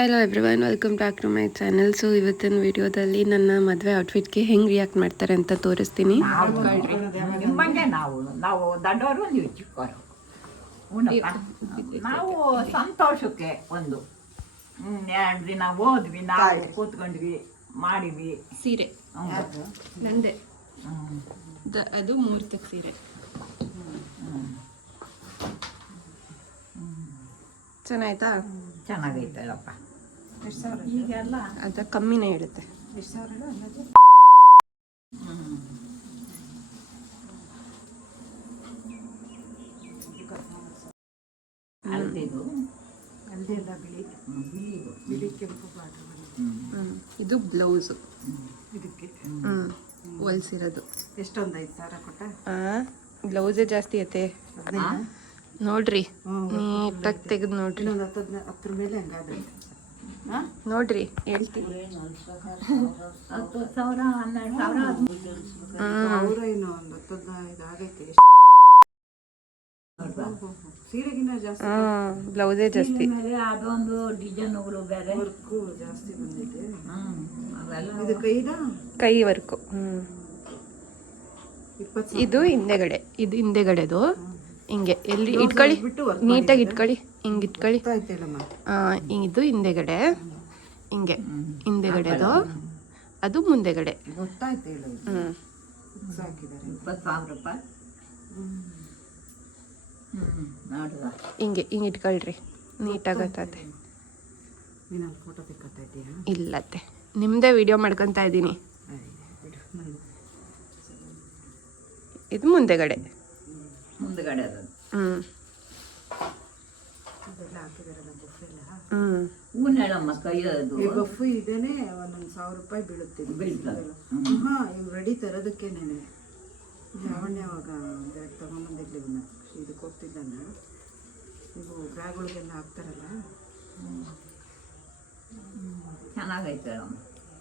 Hello everyone, welcome back to my channel. So ಇವತ್ತಿನ ವಿಡಿಯೋದಲ್ಲಿ ನನ್ನ ಮದುವೆ ಔಟ್ಫಿಟ್ಗೆ ಹೆಂಗೆ ರಿಯಾಕ್ಟ್ ಮಾಡ್ತಾರೆ ಅಂತ ತೋರಿಸ್ತೀನಿ. ನಾವು ದೊಡ್ಡವರು, ನೀವು ಚಿಕ್ಕವರು. ನಾವು ಸಂತೋಷಕ್ಕೆ ಒಂದು 2 ದಿನ ಹೋದ್ವಿ, ನಾವು ಕೂತ್ಕೊಂಡ್ವಿ, ಮಾಡಿದ್ವಿ. ಸೀರೆ ನಂದೆ, ಅದು ಮುಹೂರ್ತಕ್ಕೆ ಸೀರೆ. ಚೆನ್ನಾಯ್ತಾ? ಚೆನ್ನಾಗೈತಲ್ಲಪ್ಪ. ಈಗೆಲ್ಲ ಅದ ಕಮ್ಮಿನೇ ಇಡುತ್ತೆ. ಹಳದಿದು, ಬಿಳಿ ಕೆಂಪು ಇದು ಬ್ಲೌಸು, ಇದಕ್ಕೆ ಹೊಲ್ಸಿರೋದು. ಎಷ್ಟೊಂದು 5,000 ಕೊಟ್ಟ ಬ್ಲೌಸೇ ಜಾಸ್ತಿ ಐತೆ ನೋಡ್ರಿ. ನೀಟಾಗಿ ತೆಗೆದು ನೋಡ್ರಿ. 10 ಮೇಲೆ ಹಂಗಾದ್ರೆ ನೋಡ್ರಿ ಹೇಳ್ತೀನಿ. 10,000 12,000 ಅವರು ಏನು ಒಂದು 15 ಆಗೈತೆ. ಸೀರೆಗಿನ್ನ ಜಾಸ್ತಿ, ಬ್ಲೌಸೇ ಜಾಸ್ತಿ. ಅದೊಂದು ಡಿಸೈನ್ಗಳು ಬೇರೆ, ವರ್ಕು ಜಾಸ್ತಿ ಬಂದೈತೆ. ಅವೆಲ್ಲ ಇದು ಕೈ ವರ್ಕು. ಇದು ಹಿಂದೆಗಡೆ, ಇದು ಹಿಂದೆಗಡೆದು. ಹಿಂಗೆ ಎಲ್ಲಿ ಇಟ್ಕೊಳ್ಳಿ, ನೀಟಾಗಿ ಇಟ್ಕೊಳ್ಳಿ, ಹಿಂಗೆ ಇಟ್ಕೊಳ್ಳಿ. ಇದು ಹಿಂದೆಗಡೆ, ಹಿಂಗೆ ಹಿಂದೆಗಡೆದು, ಅದು ಮುಂದೆಗಡೆ. ಗೊತ್ತಾಯ್ತು. 20,000 ರೂಪಾಯಿ. ಹಿಂಗೆ ಹಿಂಗೆ ಇಟ್ಕೊಳ್ರಿ, ನೀಟಾಗತ್ತೆ. ಫೋಟೋ ತೆಕ್ಕತ್ತಾ ಇಲ್ಲತ್ತೆ, ನಿಮ್ಮದೇ ವಿಡಿಯೋ ಮಾಡ್ಕೊತಾ ಇದ್ದೀನಿ. ಇದು ಮುಂದೆಗಡೆ ಅದು. ಹೂನೆಳಮ್ಮ ಕೈಯದು ಬಫ್ ಇದೇನೆ ಒಂದೊಂದು 1,000 ರೂಪಾಯಿ ಬೀಳುತ್ತೆ. ಇವು ರೆಡಿ ತರೋದಕ್ಕೇನೆ ಯಾವಣ್ಯಾವಾಗ ತಗೊಂಬಂದಿರ್ಲಿ. ಇದಕ್ಕೆ ಹೋಗ್ತಿದ್ದಾನ, ಇವು ಬ್ಯಾಗ್ಗಳಿಗೆಲ್ಲ ಹಾಕ್ತಾರಲ್ಲ.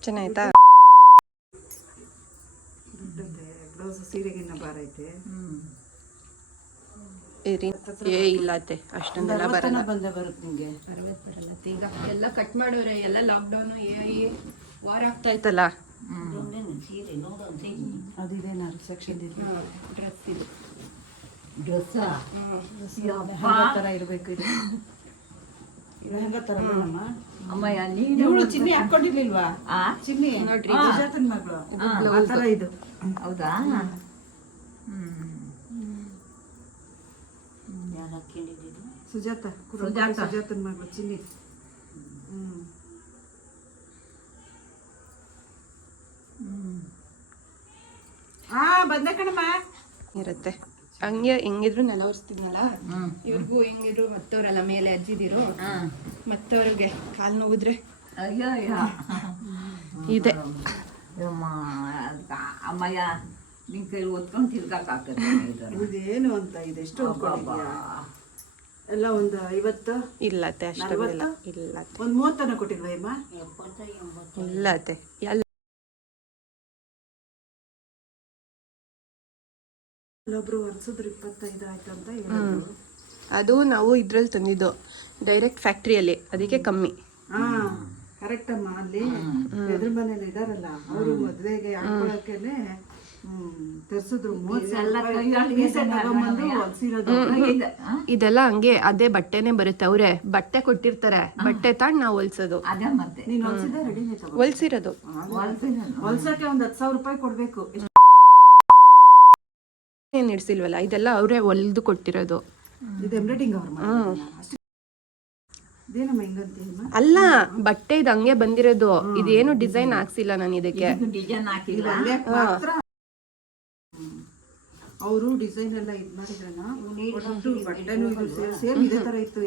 ಚೆನ್ನಾಯ್ತಾ? ಬ್ಲೌಸ್ ಸೀರೆಗಿನ್ನ ಬಾರ ಐತೆ. ಇಲ್ಲತ್ತೆ, ಅಷ್ಟೊಂದೆಲ್ಲ ಬರಲ್ಲ. ಬಂದೇ ಬರುತ್ತೆ ನಿಂಗೆ. 60 ಬರಲ್ಲ. ಈಗ ಎಲ್ಲ ಕಟ್ ಮಾಡೋರೆ, ಎಲ್ಲ ಲಾಕ್ಡೌನು ವಾರ ಆಗ್ತಾ ಇತ್ತಲ್ಲ. ಅದಿದೇನ ಸೆಕ್ಷನ್ ಡ್ರೆಸ್ ಇದು ಡ್ರೆಸ್ ಥರ ಇರಬೇಕು. ಇದು ಹೆಂಗ ಥರ ನಮ್ಮ ಅಮ್ಮಯ್ಯ ಇವಳು ಚಿನ್ನಿ ಹಾಕೊಂಡಿರ್ಲಿಲ್ವಾ? ಚಿನ್ನಿ ನೋಡ್ರಿ, ಸುಜಾತನ ಮಗಳು ಆ ಥರ ಇದು. ಹೌದಾ? ಸುಜಾತನ ಮಗಳು ಚಿನ್ನಿ. ಬಂದೆ ಕಣಮ್ಮ. ಇರುತ್ತೆ ಹಂಗೆ. ಹೆಂಗಿದ್ರು ನೆಲ ಒರೆಸ್ತಿದ್ನಲ್ಲ, ಇವ್ರಿಗೂ ಹೆಂಗಿದ್ರು ಮತ್ತವ್ರಲ್ಲ ಮೇಲೆ ಅಜ್ಜಿದಿರು, ಮತ್ತವ್ರಿಗೆ ಕಾಲು ನೋವಿದ್ರೆ ಇದೆ. ಅಮ್ಮಯ್ಯ ನಿನ್ ಕೈಲಿ ಒತ್ಕೊಂಡು ತಿರ್ಗಾಕಾಗ್ತದೆ. ಇದೇನು ಅಂತ ಇದೆಷ್ಟು ಎಲ್ಲ ಒಂದು 50? ಇಲ್ಲತ್ತೆ, ಅಷ್ಟೊಂದಿಲ್ಲ. ಇಲ್ಲತ್ತೆ, ಒಂದು 30 ಕೊಟ್ಟಿಲ್ವಾ ಅಮ್ಮ? ಇಲ್ಲತ್ತೆ. ಎಲ್ಲ ಒಬ್ರು ಒರ್ಸಿದ್ರು 25 ಆಯ್ತು ಅಂತ ಹೇಳಿದ್ರು. ಅದು ನಾವು ಇದ್ರಲ್ಲಿ ತಂದಿದ್ದು, ಡೈರೆಕ್ಟ್ ಫ್ಯಾಕ್ಟ್ರಿಯಲ್ಲಿ, ಅದಕ್ಕೆ ಕಮ್ಮಿ. ಕರೆಕ್ಟ್ ಅಮ್ಮ. ಅಲ್ಲಿ ಎದುರು ಮನೇಲಿ ಇದಾರಲ್ಲ, ಅವರು ಮದ್ವೆಗೆ ಹಾಕೊಳಕೇನೆ ತರ್ಸಿದ್ರು. ಇದೆಲ್ಲ ಹಂಗೆ, ಅದೇ ಬಟ್ಟೆನೆ ಬರುತ್ತೆ. ಅವ್ರೆ ಬಟ್ಟೆ ಕೊಟ್ಟಿರ್ತಾರೆ, ಬಟ್ಟೆ ತಗೊಂಡು ನಾವು ಹೊಲ್ಸೋದು. ನೀನ್ ಹೊಲ್ಸಿದ ರೆಡಿ ಹೊಲ್ಸಿರೋದು. ಹೊಲ್ಸಕ್ಕೆ ಒಂದು 10,000 ರೂಪಾಯಿ ಕೊಡ್ಬೇಕು. ಏನ್ ಇಡ್ಸಿಲ್ವಲ್ಲ, ಇದೆಲ್ಲ ಅವರೇ ಹೊಲ್ದು ಕೊಟ್ಟಿರೋದು. ಇದು ಎಂಬ್ರಾಯ್ಡಿಂಗ್ ಅಲ್ಲ, ಬಟ್ಟೆ ಇದು ಹಂಗೆ ಬಂದಿರೋದು. ಇದೇನು ಡಿಸೈನ್ ಹಾಕ್ಸಿಲ್ಲ ನಾನು ಇದಕ್ಕೆ. ಡಿಸೈನ್ ಹಾಕಿಲ್ಲ. ಅವರು ಡಿಸೈನ್ ಎಲ್ಲ ಇದ್ ಮಾಡಿದ್ರನ ಬಟ್ಟೆನೂ ಸೇಮ್ ಇದೇ ತರ ಇತ್ತು.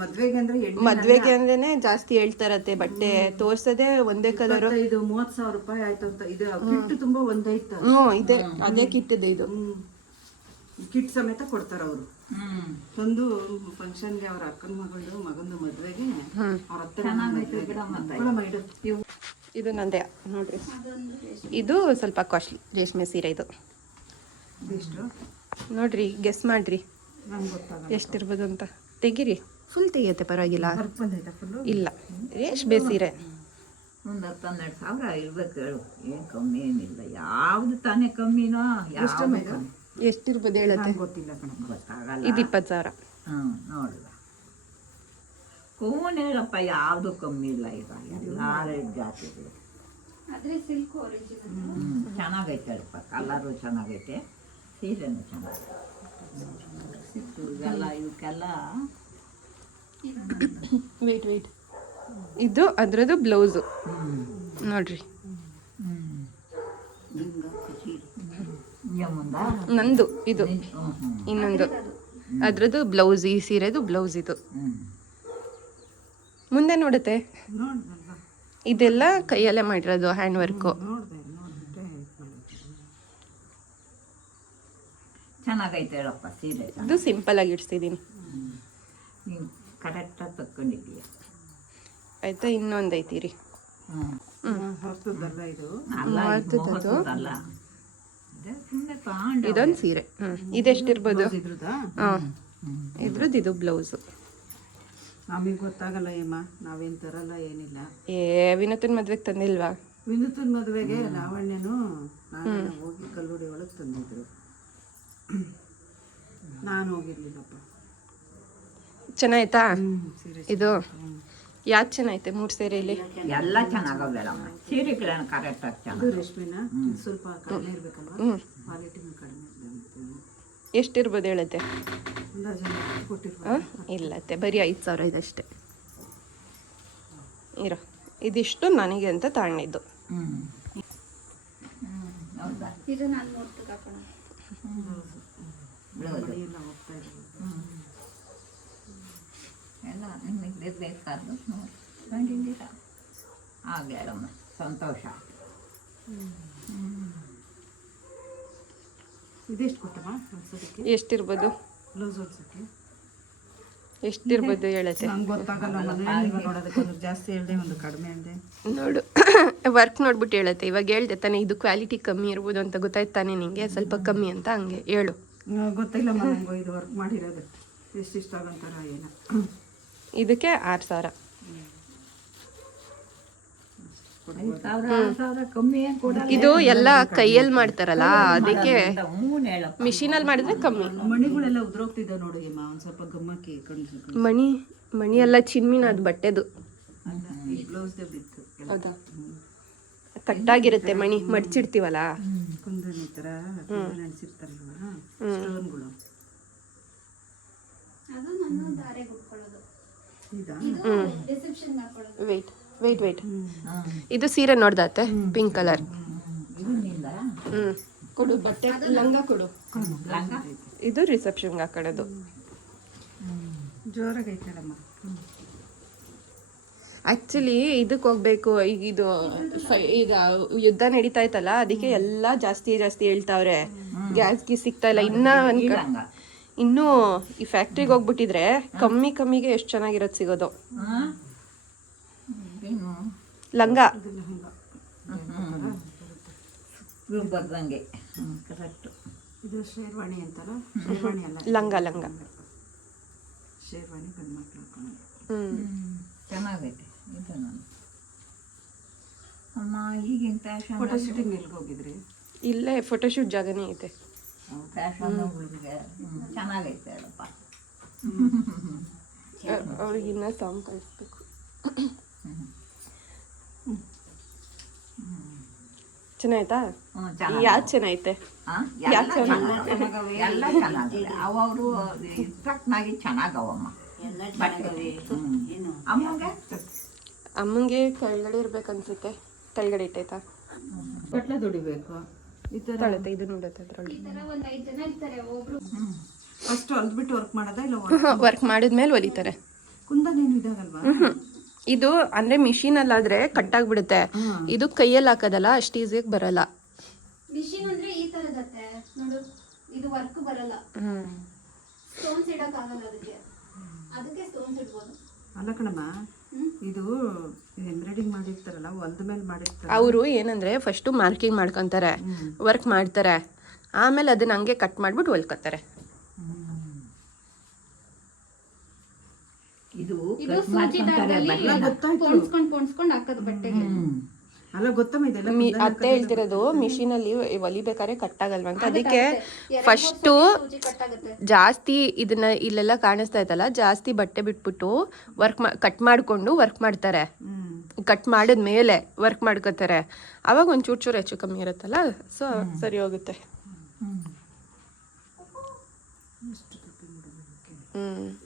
ಮದ್ವೆಗೆ ಅಂದ್ರೆ ಮದ್ವೆಗೆ ಅಂದ್ರೇನೆ ಜಾಸ್ತಿ ಹೇಳ್ತಾರತ್ತೆ. ಬಟ್ಟೆ ತೋರ್ಸದೆ ಒಂದೇ ಕಲರ್. ಇದು 30,000 ರೂಪಾಯಿ ಆಯ್ತು ಅಂತ. ಇದು ಕಿಟ್ ತುಂಬಾ ಒಂದೈತ. ಇದೆ, ಅದೇ ಕಿಟ್ ಇದೆ. ಇದು ಕಿಟ್ ಸಮೇತ ಕೊಡ್ತಾರ ಅವರು. ಒಂದು ಫಂಕ್ಷನ್ಗೆ ಅವ್ರ ಅಕ್ಕನ ಮಗಂದು ಮದ್ವೆಗೆ ಅವ್ರ ಹತ್ರ. ಇದು ನಂದೇ ನೋಡ್ರಿ. ಇದು ಸ್ವಲ್ಪ ಕಾಸ್ಟ್ಲಿ ರೇಷ್ಮೆ ಸೀರೆ. ಇದು ನೋಡ್ರಿ, ಗೆಸ್ ಮಾಡ್ರಿ ಎಷ್ಟಿರ್ಬೋದು ಅಂತ. ತೆಗಿರಿ. ಫುಲ್ ತೆಗಿಯುತ್ತೆ ಪರವಾಗಿಲ್ಲ. ವರ್ಕ್ ಬಂದೈತಾ ಫುಲ್ಲು? ಇಲ್ಲ ರೇಷ್ಮೆ ಸೀರೆ ಒಂದು 10-12 ಸಾವಿರ ಇರ್ಬೇಕು ಹೇಳು, ಏನು ಕಮ್ಮಿ ಏನಿಲ್ಲ. ಯಾವ್ದು ತಾನೇ ಕಮ್ಮಿನೋ ಯಾವುದು ಕಮ್ಮಿ ಎಷ್ಟಿರ್ಬೋದು ಹೇಳುತ್ತೆ? ಗೊತ್ತಿಲ್ಲ ಕಣಪ್ಪ. ಗೊತ್ತಾಗಲ್ಲ. ಇದು 20,000. ನೋಡುವ ಕೋನ್ ಹೇಳಪ್ಪ, ಯಾವುದು ಕಮ್ಮಿ ಇಲ್ಲ ಈಗ ಎಲ್ಲ ರೇಟ್ ಜಾಸ್ತಿ ಇದೆ. ಚೆನ್ನಾಗೈತೆ ಹೇಳಪ್ಪ, ಕಲರು ಚೆನ್ನಾಗೈತೆ, ಸೀರೆನೂ ಚೆನ್ನಾಗೈತೆ. ಇವೆಲ್ಲ ಇವಕ್ಕೆಲ್ಲ ವೇಟ್ ಇದು ಅದ್ರದ್ದು ಬ್ಲೌಸು ನೋಡ್ರಿ. ನಂದು ಇದು ಇನ್ನೊಂದು ಅದ್ರದ್ದು ಬ್ಲೌಸ್, ಈ ಸೀರೆದು ಬ್ಲೌಸ್ ಇದು. ಮುಂದೆ ನೋಡುತ್ತೆ, ನೋಡ್ದಲ್ವಾ? ಇದೆಲ್ಲ ಕೈಯಲ್ಲೇ ಮಾಡಿರೋದು, ಹ್ಯಾಂಡ್ ವರ್ಕು. ನೋಡ್ಬಿಟ್ಟೆ ಚೆನ್ನಾಗೈತೆ ಹೇಳಪ್ಪ ಸೀರೆ. ಇದು ಸಿಂಪಲ್ ಆಗಿ ಇಡ್ಸಿದ್ದೀನಿ ನೀವು ಕರೆಕ್ಟಾಗಿ ತಕ್ಕೊಂಡಿದ್ದೀಯ. ಆಯ್ತಾ? ಇನ್ನೊಂದು ಐತಿರಿ. ಹೊರ್ತದಲ್ಲ ಇದು. ಅಲ್ಲ ಅಲ್ಲ ಸುಮ್ಮನೆ ತಗೊಂಡು ಇದೊಂದು ಸೀರೆ. ಇದೆಷ್ಟಿರ್ಬೋದು? ಇದ್ರದ್ದಾ? ಹಾಂ, ಇದ್ರದ್ದು ಇದು ಬ್ಲೌಸು. ನಮಗೆ ಗೊತ್ತಾಗಲ್ಲ ಏಮ್ಮ, ನಾವೇನು ತರಲ್ಲ ಏನಿಲ್ಲ. ವಿನೋತನ ಮದ್ವೆಗೆ ತಂದಿಲ್ವಾ? ವಿನೂತನ ಮದುವೆಗೆ ಲಾವಣ್ಯನು ನಾನು ಹೋಗಿ ಕಲ್ಲುಡಿ ಒಳಗೆ ತಂದಿದ್ರು. ನಾನು ಹೋಗಿರ್ಲಿಲ್ಲಪ್ಪ. ಚೆನ್ನಾಯ್ತಾ ಸೀರೆ ಇದು? ಯಾವ್ದು ಚೆನ್ನಾಯ್ತೆ 3 ಸೀರೆಯಲ್ಲಿ? ಎಲ್ಲ ಚೆನ್ನಾಗವೇಳಮ್ಮ, ಸೀರೆಗಳನ್ನ ಕರೆಕ್ಟಾಗಿ ಇದು ಚೆನ್ನಾಗಿ. ರೇಷ್ಮೆನ ಸ್ವಲ್ಪ ಕಡಿಮೆ ಇರ್ಬೇಕಲ್ವಾ? ಕ್ವಾಲಿಟಿನೂ ಕಡಿಮೆ ಇರಬೇಕು. ಎಷ್ಟಿರ್ಬೋದು ಹೇಳುತ್ತೆ? ಅಂದಾಜು ಕೊಟ್ಟಿರ್ಬೋದು. ಹಾಂ, ಇಲ್ಲತ್ತೆ ಬರೀ 5,000 ಇದಷ್ಟೇ. ಇರೋ ಇದಿಷ್ಟು ನನಗೆ ಅಂತ ತಗೊಂಡಿದ್ದು. ಹೌದಾ? ಮಳೆಯೆಲ್ಲ ಹೋಗ್ತಾ ಇರೋದು. ಎಲ್ಲ ನಿಮಗೆ ಬೇಕಾದ್ದು ನೋಡಿದ್ದೀರಾ? ಹಾಗೆ ಹೇಳಮ್ಮ, ಸಂತೋಷ. ಇದೆಷ್ಟು ಕೊಟ್ಟಮ್ಮ ಹೊಲ್ಸೋದಕ್ಕೆ? ಎಷ್ಟಿರ್ಬೋದು? ಬ್ಲೌಸ್ ಹೊಲ್ಸೋಕ್ಕೆ ಎಷ್ಟಿರ್ಬೋದು ಹೇಳುತ್ತೆ? ನಂಗೆ ಗೊತ್ತಾಗಲ್ಲ. ಮನೇಲಿ ನೋಡೋದಕ್ಕೆ ಒಂದು ಜಾಸ್ತಿ ಹೇಳ್ದೆ, ಒಂದು ಕಡಿಮೆ ಹೇಳ್ದೆ. ನೋಡು ವರ್ಕ್ ನೋಡ್ಬಿಟ್ಟು ಹೇಳುತ್ತೆ. ಇವಾಗ ಹೇಳ್ದೆ ತಾನೇ ಇದು ಕ್ವಾಲಿಟಿ ಕಮ್ಮಿ ಇರ್ಬೋದು ಅಂತ ಗೊತ್ತಾಯ್ತು ತಾನೇ ನಿಂಗೆ, ಸ್ವಲ್ಪ ಕಮ್ಮಿ ಅಂತ ಹಂಗೆ ಹೇಳು. ಗೊತ್ತಿಲ್ಲಮ್ಮ ನಂಗೆ ಇದು ವರ್ಕ್ ಮಾಡಿರೋದು ಎಷ್ಟಿಷ್ಟ ಆಗಂತಾರ ಏನೋ. ಇದಕ್ಕೆ 6,000. 5,000 ಕಮ್ಮಿ ಏನು ಕೊಡಲ್ಲ. ಇದು ಎಲ್ಲ ಕೈಯಲ್ಲಿ ಮಾಡ್ತಾರಲ್ಲ, ಅದಕ್ಕೆ ಮೂನ್ ಹೇಳಪ್ಪ. ಮಿಷಿನಲ್ಲಿ ಮಾಡಿದ್ರೆ ಕಮ್ಮಿ. ಮಣಿಗಳೆಲ್ಲ ಉದ್ರೋಗ್ತಿದ್ದಾವೆ ನೋಡಿ ಅಮ್ಮ, ಒಂದು ಸ್ವಲ್ಪ ಗಮ್ಮಕ್ಕಿ ಕಣ್ಸು. ಮಣಿ ಎಲ್ಲ ಚಿನ್ಮಿನ ಅದು ಬಟ್ಟೆದು. ಅಲ್ಲ, ಈ ಬ್ಲೌಸ್ದೇ ಬಿತ್ತು. ಹೌದಾ? ಕಟ್ಟಾಗಿರುತ್ತೆ ಮಣಿ, ಮಡ್ಚಿಡ್ತೀವಲ್ಲ. ಕುಂದನ್ ಈ ಥರ ನೆನೆಸಿರ್ತಾರಲ್ವ ಸ್ಟೋನ್ಗಳು. ಇದಾ? ವೇಟ್ ಇದು ಸೀರೆ ನೋಡ್ದಾತೆ ಪಿಂಕ್ ಕಲರ್. ಇದು ನಿಂದ ಕೊಡು ಬಟ್ಟೆ, ಲಂಗ ಕೊಡು. ಲಂಗ ಇದು ರಿಸೆಪ್ಷನ್ಗೆ ಹಾಕೊಳ್ಳೋದು. ಜೋರಾಗೈತಲ್ಲಮ್ಮ. ಆ್ಯಕ್ಚುಲಿ ಇದಕ್ಕೆ ಹೋಗ್ಬೇಕು. ಈಗ ಇದು ಈಗ ಯುದ್ಧ ನಡೀತಾ ಇತ್ತಲ್ಲ, ಅದಕ್ಕೆ ಎಲ್ಲ ಜಾಸ್ತಿ ಹೇಳ್ತಾವ್ರೆ. ಗ್ಯಾಸ್ಗೆ ಸಿಗ್ತಾ ಇಲ್ಲ. ಇನ್ನೂ ಈ ಫ್ಯಾಕ್ಟ್ರಿಗೆ ಹೋಗ್ಬಿಟ್ಟಿದ್ರೆ ಕಮ್ಮಿಗೆ ಎಷ್ಟು ಚೆನ್ನಾಗಿರೋದು ಸಿಗೋದು. ಲಂಗ ಬರ್ದಂಗೆ ಕರೆಕ್ಟು. ಇದು ಶೇರ್ವಾಣಿ ಅಂತಾರ? ಶೇರ್ವಾಣಿ ಅಲ್ಲ, ಲಂಗ ಶೇರ್ವಾಣಿ ಗಂಡು ಮಕ್ಳು ಹಾಕೊಂಡು. ಚೆನ್ನಾಗೈತೆ ಇದು. ನಾನು ಅಮ್ಮ ಈಗಿನ ಫ್ಯಾಷನ್ ಫೋಟೋ ಶೂಟಿಂಗ್ ಎಲ್ಲಿಗೆ ಹೋಗಿದ್ರಿ? ಇಲ್ಲೇ ಫೋಟೋಶೂಟ್ ಜಾಗನೇ ಐತೆ. ಫ್ಯಾಷನ್ ಹುಡುಗಿಗೆ ಚೆನ್ನಾಗೈತೆ ಹೇಳಪ್ಪ. ಅವ್ರಿಗೆ ಇನ್ನೂ ಸಾಂಗ್ ಕಳಿಸ್ಬೇಕು. ಚೆನ್ನಾಯ್ತಾ? ಯಾವ್ದು ಚೆನ್ನಾಗೈತೆ? ಎಲ್ಲ ಚೆನ್ನಾಗಿದೆ. ಅವರು ಇನ್ಫ್ಯಾಕ್ಟ್ನಾಗಿ ಚೆನ್ನಾಗವಮ್ಮ. ಅಮ್ಮಂಗೆ ಕೆಳಗಡೆ ಇರ್ಬೇಕನ್ಸುತ್ತೆ. ಕೆಳಗಡೆ ಇಟ್ಟೈತಾ? ಬಟ್ಲೆ ದುಡಿಬೇಕು ಈ ಥರ. ತಳತೆ ಇದು ನೋಡುತ್ತೆ ಅದ್ರಲ್ಲಿ. ಫಸ್ಟ್ ಹೊಲ್ದ್ಬಿಟ್ಟು ವರ್ಕ್ ಮಾಡೋದಾ ಇಲ್ಲ ವರ್ಕ್ ಮಾಡಿದ್ಮೇಲೆ ಹೊಲಿತಾರೆ. ಕುಂದನೇನು ಇದಾಗಲ್ವಾ? ಇದು ಅಂದ್ರೆ ಮಿಷಿನಲ್ಲಾದ್ರೆ ಕಟ್ಟಾಗ್ಬಿಡುತ್ತೆ. ಇದು ಕೈಯಲ್ಲಿ ಹಾಕೋದಲ್ಲ, ಅಷ್ಟು ಈಸಿಯಾಗಿ ಬರಲ್ಲ. ಮಿಷಿನ್ ಅಂದ್ರೆ ಈ ತರದತ್ತೆ ನೋಡು, ಇದು ವರ್ಕ್ ಬರಲ್ಲ. ಸ್ಟೋನ್ಸ್ ಇಡಕ್ ಆಗಲ್ಲ ಅದಕ್ಕೆ ಸ್ಟೋನ್ಸ್ ಇಡ್ಬೋದು. ಅಲ್ಲ ಕಣಮ್ಮ, ಇದು ಎಂಬ್ರಾಯ್ಡಿಂಗ್ ಮಾಡಿರ್ತಾರಲ್ಲ, ಹೊಲ್ದ ಮೇಲೆ ಮಾಡಿರ್ತಾರೆ. ಅವರು ಏನಂದ್ರೆ ಫಸ್ಟು ಮಾರ್ಕಿಂಗ್ ಮಾಡ್ಕೊತಾರೆ, ವರ್ಕ್ ಮಾಡ್ತಾರೆ, ಆಮೇಲೆ ಅದನ್ನ ಹಂಗೆ ಕಟ್ ಮಾಡ್ಬಿಟ್ಟು ಹೊಲ್ಕೊತಾರೆ. ಇದು ಸೂಜಿ ದಾರದಲ್ಲಿ ಪೋಣಿಸ್ಕೊಂಡ್ ಹಾಕೋದು ಬಟ್ಟೆಗೆ. ಅಲ್ಲ ಗೊತ್ತಮ್ಮ ಇದೆಲ್ಲ ಅತ್ತೆ ಹೇಳ್ತಿರೋದು ಮಿಷಿನಲ್ಲಿ ಹೊಲಿಬೇಕಾದ್ರೆ ಕಟ್ ಆಗಲ್ವಾ ಅಂತ, ಅದಕ್ಕೆ ಫಸ್ಟು ಸೂಜಿ ಕಟ್ಟಾಗುತ್ತೆ. ಜಾಸ್ತಿ ಇದನ್ನ ಇಲ್ಲೆಲ್ಲ ಕಾಣಿಸ್ತಾ ಇತ್ತಲ್ಲ, ಜಾಸ್ತಿ ಬಟ್ಟೆ ಬಿಟ್ಬಿಟ್ಟು ಕಟ್ ಮಾಡ್ಕೊಂಡು ವರ್ಕ್ ಮಾಡ್ತಾರೆ. ಕಟ್ ಮಾಡಿದ್ಮೇಲೆ ವರ್ಕ್ ಮಾಡ್ಕೋತಾರೆ, ಅವಾಗ ಒಂದು ಚೂರು ಹೆಚ್ಚು ಕಮ್ಮಿ ಇರುತ್ತಲ್ಲ, ಸೊ ಸರಿ ಹೋಗುತ್ತೆ.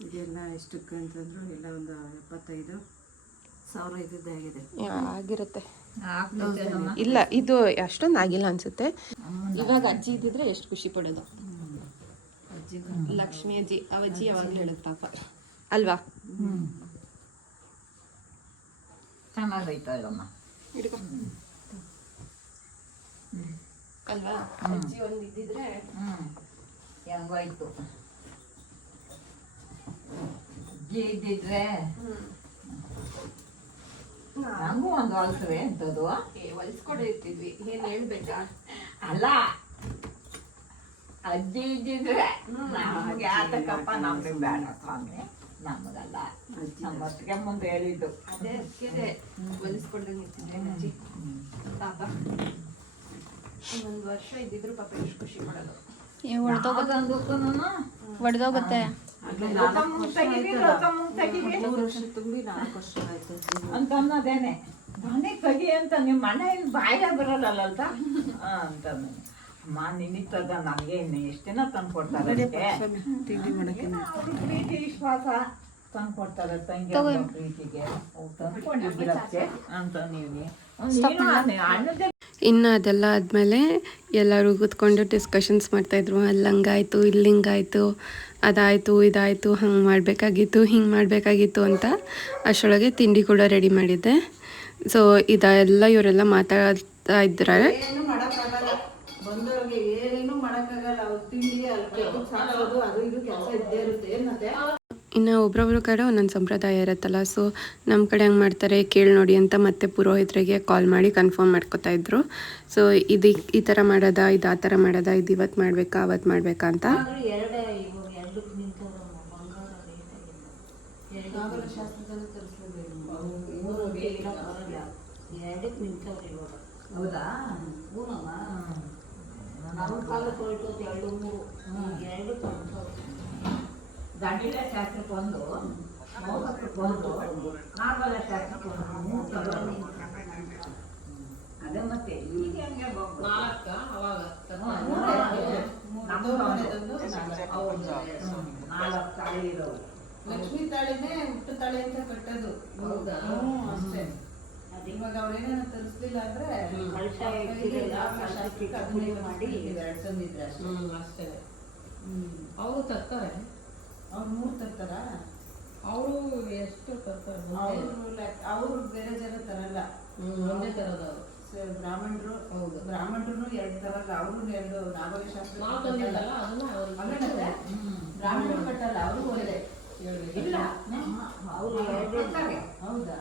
ಇದೆಲ್ಲ ಎಷ್ಟಕ್ಕೆ ಅಂತಂದ್ರು ಎಲ್ಲ ಒಂದು 75,000 ಇದ್ದಿದ್ದಾಗಿದೆ. ಆಗಿರುತ್ತೆ. ಇಲ್ಲ ಇದು ಅಷ್ಟೊಂದು ಆಗಿಲ್ಲ ಅನ್ಸುತ್ತೆ. ಇವಾಗ ಅಜ್ಜಿ ಇದ್ದಿದ್ರೆ ಎಷ್ಟು ಖುಷಿ ಪಡೋದು. ಲಕ್ಷ್ಮಿ ಅಜ್ಜಿ ಅವಜ್ಜಿ ಯಾವಾಗ ಹೇಳೋದು ಪಾಪ ಅಲ್ವಾ. ಚೆನ್ನಾಗೈತಲ್ಲಮ್ಮ ಅಲ್ವಾ, ಅಜ್ಜಿ ಒಂದು ಇದ್ದಿದ್ರೆ ಹೆಂಗಾಯ್ತು. ಅಜ್ಜಿ ಇದ್ದಿದ್ರೆ ನಮಗೂ ಒಂದು ಹೊಲ್ಸವೆ ಅಂತದ್ದು ಹೊಲಿಸ್ಕೊಂಡಿರ್ತಿದ್ವಿ. ಏನ್ ಹೇಳ್ಬೇಕಾ? ಅಲ್ಲ, ಅಜ್ಜಿ ಇದ್ದಿದ್ರೆ ನಮಗೆ ಯಾತಕ್ಕಪ್ಪ, ನಮ್ಗೆ ಬೇಡ ಸ್ವಾಮಿ, ನಮಗಲ್ಲ, ನಮ್ಮೊತ್ತಿಗೆ ಮುಂದೆ ಹೇಳಿದ್ದು. ಅದೇ ಹೊಲಿಸ್ಕೊಂಡಂಗೆ ಇರ್ತಿದ್ದೆ ಅಜ್ಜಿ ಪಾಪ. ಒಂದು ವರ್ಷ ಇದ್ದಿದ್ರು ಪಾಪ ಎಷ್ಟು ಖುಷಿ ಮಾಡೋದು. ಒಡೆದೋಗುತ್ತೆ. 3 ವರ್ಷ ತುಂಬಿ 4 ವರ್ಷ ಆಯ್ತು ಅಂತ ಅನ್ನೋದೇನೆ. ಮನೆ ಕಗಿ ಅಂತ ನಿಮ್ಮ ಮನೆಯಲ್ಲಿ ಬಾಯ ಬರಲ್ಲ ಅಂತ ಅಮ್ಮ ನಿನ್ನಿತ್ತದ ನನಗೆ ಇನ್ನು ಎಷ್ಟು ದಿನ ತಂದು ಕೊಡ್ತಾರೆ ತಿಂಡಿ ಮಾಡಕ್ಕೆ. ಅವ್ರ ಪ್ರೀತಿ ವಿಶ್ವಾಸ ತಂದು ಕೊಡ್ತಾರೆ ತಂಗಿ ಪ್ರೀತಿಗೆ ತಂದ್ಕೊಂಡಿದ್ದಿರತ್ತೆ ಅಂತ ನೀವು ಅಣ್ಣದೇ. ಇನ್ನು ಅದೆಲ್ಲ ಆದಮೇಲೆ ಎಲ್ಲರೂ ಕೂತ್ಕೊಂಡು ಡಿಸ್ಕಷನ್ಸ್ ಮಾಡ್ತಾಯಿದ್ರು. ಅಲ್ಲಿ ಹಂಗಾಯಿತು, ಇಲ್ಲಿ ಹಿಂಗಾಯಿತು, ಅದಾಯಿತು, ಇದಾಯಿತು, ಹಂಗೆ ಮಾಡಬೇಕಾಗಿತ್ತು, ಹಿಂಗೆ ಮಾಡಬೇಕಾಗಿತ್ತು ಅಂತ. ಅಷ್ಟರೊಳಗೆ ತಿಂಡಿ ಕೂಡ ರೆಡಿ ಮಾಡಿದ್ದೆ. ಸೊ ಇದೆಲ್ಲ ಇವರೆಲ್ಲ ಮಾತಾಡ್ತಾ ಇದ್ದಾರೆ. ಏನು ಮಾಡೋಕ್ಕಾಗಲ್ಲ, ಬಂದವ್ರಿಗೆ ಏನೇನು ಮಾಡೋಕ್ಕಾಗಲ್ಲ. ಅವ್ರು ತಿಂಡಿ ಅಲ್ಲಿ ಸಾಕೋದು ಅದು ಇದು ಕೆಲಸ ಇದ್ದೇ ಇರುತ್ತೆ. ಏನಂತೆ ಇನ್ನು ಒಬ್ರೊಬ್ರ ಕಡೆ ಒಂದೊಂದು ಸಂಪ್ರದಾಯ ಇರುತ್ತಲ್ಲ, ಸೊ ನಮ್ಮ ಕಡೆ ಹಂಗೆ ಮಾಡ್ತಾರೆ, ಕೇಳಿ ನೋಡಿ ಅಂತ ಮತ್ತೆ ಪುರೋಹಿತರಿಗೆ ಕಾಲ್ ಮಾಡಿ ಕನ್ಫರ್ಮ್ ಮಾಡ್ಕೊತಾ ಇದ್ರು. ಸೊ ಇದು ಈ ಥರ ಮಾಡೋದಾ, ಇದು ಆ ಥರ ಮಾಡೋದಾ, ಇದು ಇವತ್ತು ಮಾಡಬೇಕಾ ಅವತ್ತು ಮಾಡಬೇಕಾ ಅಂತ. ಹೌದಾ? ದಂಡಿಲ ಶಾಸ್ತ್ರಕ್ಕೊಂದು, ಮೋಹಕ್ಕೊಂದು, ನಾಗಲ ಶಾಸ್ತ್ರಕ್ಕೊಂದು. ಅದೇ ಮತ್ತೆ ಈಗ ಹಂಗೆ 4 ತಾಳಿ ಇರೋವು. ಲಕ್ಷ್ಮೀ ತಾಳಿನೇ ಹುಟ್ಟು ತಾಳಿ ಅಂತ ಕಟ್ಟೋದು. ಅಷ್ಟೇ. ಇವಾಗ ಅವ್ರೇನೇನು ತರಿಸ್ಲಿಲ್ಲ ಅಂದ್ರೆ ಅಷ್ಟೇ. ಅವರು ತರ್ತಾರೆ. ಅವ್ರು 3 ತರ್ತಾರ. ಅವರು ಎಷ್ಟು ತರ್ತಾರೆ? ಅವ್ರು ಬೇರೆ ಜನ ತರಲ್ಲ, ಒಂದೇ ತರೋದು ಅವರು. ಬ್ರಾಹ್ಮಣರು. ಹೌದು, ಬ್ರಾಹ್ಮಣರು 2 ತರಲ್ಲ. ಅವರು 2 ನಾಗರ ಶಾಸ್ತ್ರ ಬ್ರಾಹ್ಮಣರು ಕಟ್ಟಲ್ಲ, ಅವರು ಒಂದೇ. ಇಲ್ಲ ಅವರು 2 ಹೌದಾ?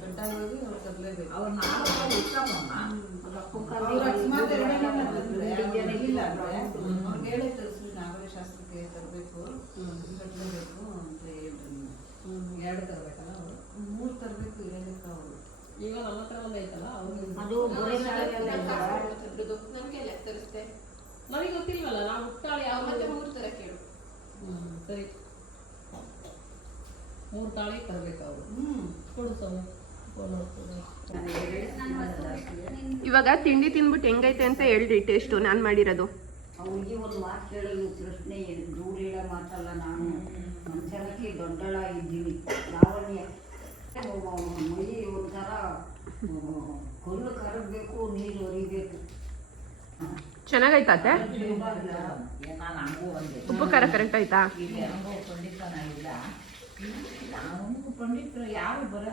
ಕಟ್ಟಾಗಿ ಅವ್ರು ತರಲೇಬೇಕು. ಅವ್ರು 4 ಇರ್ತಾವಮ್ಮ. ಅಕಸ್ಮಾತ್ 2 ಇಲ್ಲ ಅವ್ರಿಗೆ ಹೇಳಿ ತರಿಸ್ರಿ, ನಾಗರ ಶಾಸ್ತ್ರಕ್ಕೆ ತರಬೇಕು, ಕಟ್ಟಲೇಬೇಕು ಅಂತ ಹೇಳಿದ್ರು. 2 ತರಬೇಕಲ್ಲ ಅವರು? 3 ತರಬೇಕು ಹೇಳಲಿಕ್ಕ ಅವರು. ಈಗ ನಮ್ಮ ಹತ್ರ ಒಂದು ಐತಲ್ಲ, ಅದು ನನಗೆ ಗೊತ್ತಿಲ್ವಲ್ಲ, ನಾವು ಹುಟ್ಟಾಳಿ ಯಾವ ಮತ್ತೆ 3 ತರ ಕೇಳು. ಸರಿ, 3 ತಾಳಿ ತರಬೇಕು ಅವರು. ಕೊಡು ಸ್ವಾಮಿ. ಇವಾಗ ತಿಂಡಿ ತಿಂದ್ಬಿಟ್ಟು ಹೆಂಗೈತೆ ಅಂತ ಹೇಳ್ರಿ ಟೇಸ್ಟು ನಾನು ಮಾಡಿರೋದು. ಅವ್ರಿಗೆ ಒಂದು ಮಾತು ಕೇಳಲು ಪ್ರಶ್ನೆ ದೂರ ಹೇಳೋ ಮಾತಲ್ಲ. ನಾನು ಮನುಷ್ಯನಕ್ಕೆ ದೊಡ್ಡಳ ಇದ್ದೀನಿ. ಲಾವಣ್ಯ ಮೈ ಒಂಥರ ಕೊಲ್ಲು ಕರಗಬೇಕು, ನೀರು ಹೊರಿಬೇಕು. ಚೆನ್ನಾಗೈತೆ? ಉಪ್ಪು ಖಾರ ಕರೆಕ್ಟ್ ಆಯ್ತಾ? ಪಂಡಿತನ ಇಲ್ಲ, ನಾವು ಪಂಡಿತರು ಯಾರು ಬರ